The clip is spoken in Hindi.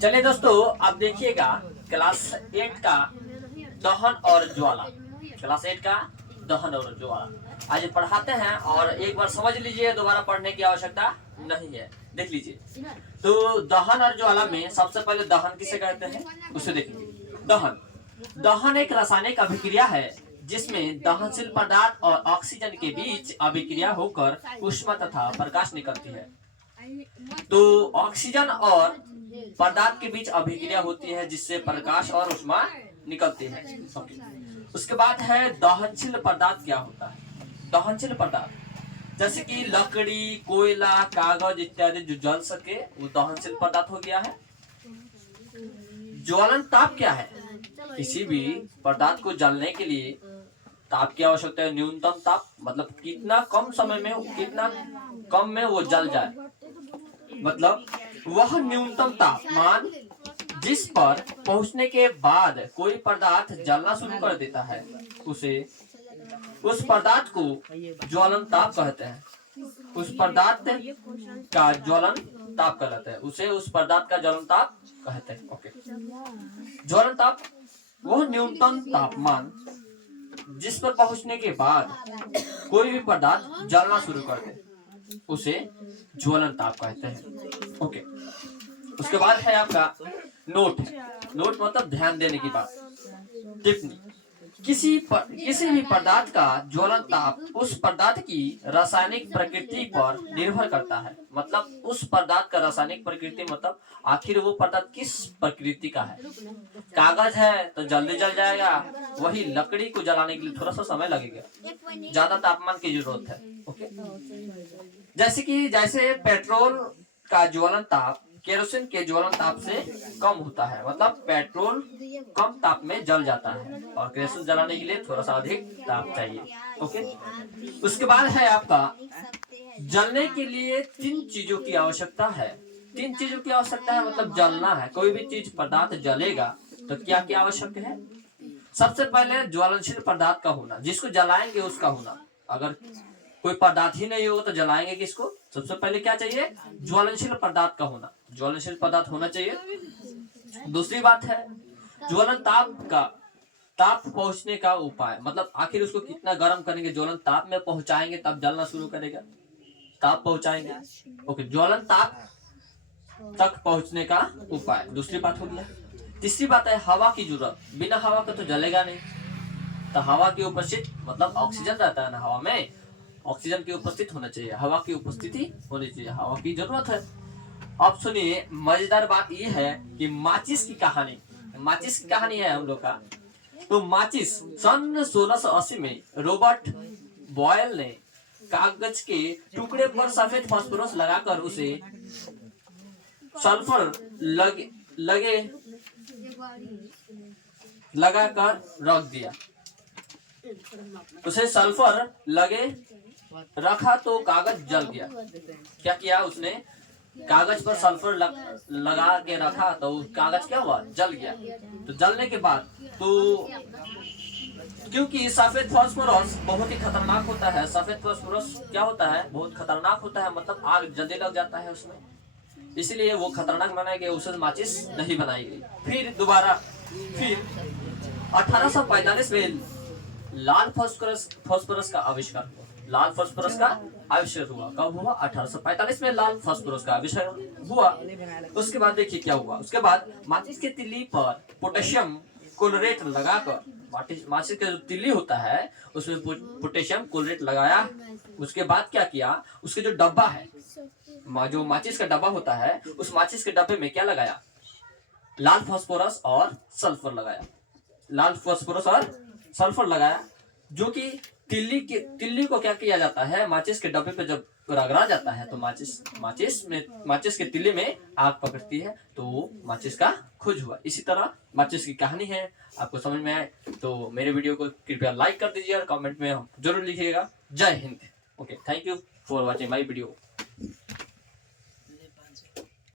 चलिए दोस्तों, आप देखिएगा क्लास 8 का दहन और ज्वाला। क्लास 8 का दहन और ज्वाला आज पढ़ाते हैं और एक बार समझ लीजिए, दोबारा पढ़ने की आवश्यकता नहीं है। देख लीजिए, तो दहन और ज्वाला में सबसे पहले दहन किसे कहते हैं उसे देखिए। दहन दहन एक रासायनिक अभिक्रिया है जिसमें दहनशील पदार्थ और ऑक्सीजन के बीच अभिक्रिया होकर ऊष्मा तथा प्रकाश निकलती है। तो ऑक्सीजन और पदार्थ के बीच अभिक्रिया होती है जिससे प्रकाश और ऊष्मा निकलती है। उसके बाद है दहनशील पदार्थ। क्या होता है दहनशील पदार्थ? जैसे कि लकड़ी, कोयला, कागज इत्यादि जो जल सके वो दहनशील पदार्थ हो गया है। ज्वलन ताप क्या है? किसी भी पदार्थ को जलने के लिए ताप की आवश्यकता है। न्यूनतम ताप मतलब कितना कम समय में, कितना कम में वो जल जाए, मतलब वह न्यूनतम तापमान जिस पर पहुंचने के बाद कोई पदार्थ जलना शुरू कर देता है उस पदार्थ को ज्वलन ताप कहते हैं। उस पदार्थ का ज्वलन ताप कहलाता है, उसे उस पदार्थ का ज्वलन ताप कहते हैं। ओके, ज्वलन ताप वह न्यूनतम तापमान जिस पर पहुंचने के बाद कोई भी पदार्थ जलना शुरू कर दे उसे ज्वलन ताप कहते हैं। ओके, उसके बाद है आपका नोट। नोट मतलब ध्यान देने की बात, टिप्पणी। किसी भी पदार्थ का ज्वलन ताप उस पदार्थ की रासायनिक प्रकृति पर निर्भर करता है। मतलब उस पदार्थ का रासायनिक प्रकृति मतलब आखिर वो पदार्थ किस प्रकृति का है। कागज है तो जल्दी जल जाएगा, वही लकड़ी को जलाने के लिए थोड़ा सा समय लगेगा, ज्यादा तापमान की जरूरत है। ओके, जैसे पेट्रोल का ज्वलन ताप केरोसिन के ज्वलन ताप से कम होता है। मतलब पेट्रोल कम ताप में जल जाता है और केरोसिन जलाने के लिए थोड़ा सा अधिक ताप चाहिए। ओके, उसके बाद है आपका जलने के लिए 3 चीजों की आवश्यकता है। 3 चीजों की आवश्यकता है, मतलब जलना है, कोई भी चीज पदार्थ जलेगा तो क्या क्या आवश्यक है? सबसे पहले ज्वलनशील पदार्थ का होना, जिसको जलाएंगे उसका होना। अगर कोई पदार्थ ही नहीं होगा तो जलाएंगे किसको? सबसे पहले क्या चाहिए? ज्वलनशील पदार्थ का होना, ज्वलनशील पदार्थ होना चाहिए। दूसरी बात है ज्वलन ताप पहुंचने का उपाय, मतलब आखिर उसको कितना गर्म करेंगे, ज्वलन ताप में पहुंचाएंगे तब जलना शुरू करेगा, ताप पहुंचाएंगे। ओके, ज्वलन ताप तक पहुंचने का उपाय दूसरी बात हो गया। तीसरी बात है हवा की जरूरत। बिना हवा के तो जलेगा नहीं, तो हवा की उपस्थिति, मतलब ऑक्सीजन रहता है ना हवा में, ऑक्सीजन की उपस्थिति होना चाहिए, हवा की उपस्थिति होनी चाहिए, हवा की जरूरत है। अब सुनिए, मजेदार बात यह है कि माचिस की कहानी है हम लोग का। तो माचिस सन 1680 में रॉबर्ट बॉयल ने कागज के टुकड़े पर सफेद फास्फोरस लगाकर उसे सल्फर लगाकर रख दिया। उसे सल्फर लगे रखा तो कागज जल गया। क्या किया उसने? कागज पर सल्फर लगा के रखा तो कागज क्या हुआ? जल गया। तो जलने के बाद तो क्योंकि सफेद फास्फोरस बहुत ही खतरनाक होता है, सफेद फास्फोरस क्या होता है? बहुत खतरनाक होता है, मतलब आग जल्दी लग जाता है उसमें, इसलिए वो खतरनाक बनाया गया, उसे माचिस नहीं बनाई गई। फिर 1845 में लाल फास्फोरस का आविष्कार हुआ। लाल फास्फोरस का आविष्कार हुआ कब हुआ? 1845 में लाल फास्फोरस का आविष्कार हुआ। उसके बाद देखिए क्या हुआ। उसके बाद माचिस के तिल्ली पर पोटेशियम क्लोरेट लगाकर, माचिस का जो तिल्ली होता है उसमें पोटेशियम क्लोरेट लगाया। उसके बाद क्या किया? उसके जो डब्बा है, जो माचिस का डब्बा होता है, उस माचिस के डब्बे में क्या लगाया? लाल फास्फोरस और सल्फर लगाया। लाल फास्फोरस और सल्फर लगाया, जो कि तिल्ली को क्या किया जाता है? माचिस के डब्बे पे जब रगड़ा जाता है तो माचिस के तिल्ली में आग पकड़ती है, तो माचिस का खोज हुआ। इसी तरह माचिस की कहानी है। आपको समझ में आए तो मेरे वीडियो को कृपया लाइक कर दीजिए और कमेंट में जरूर लिखिएगा। जय Hind. Okay, thank you for watching my video.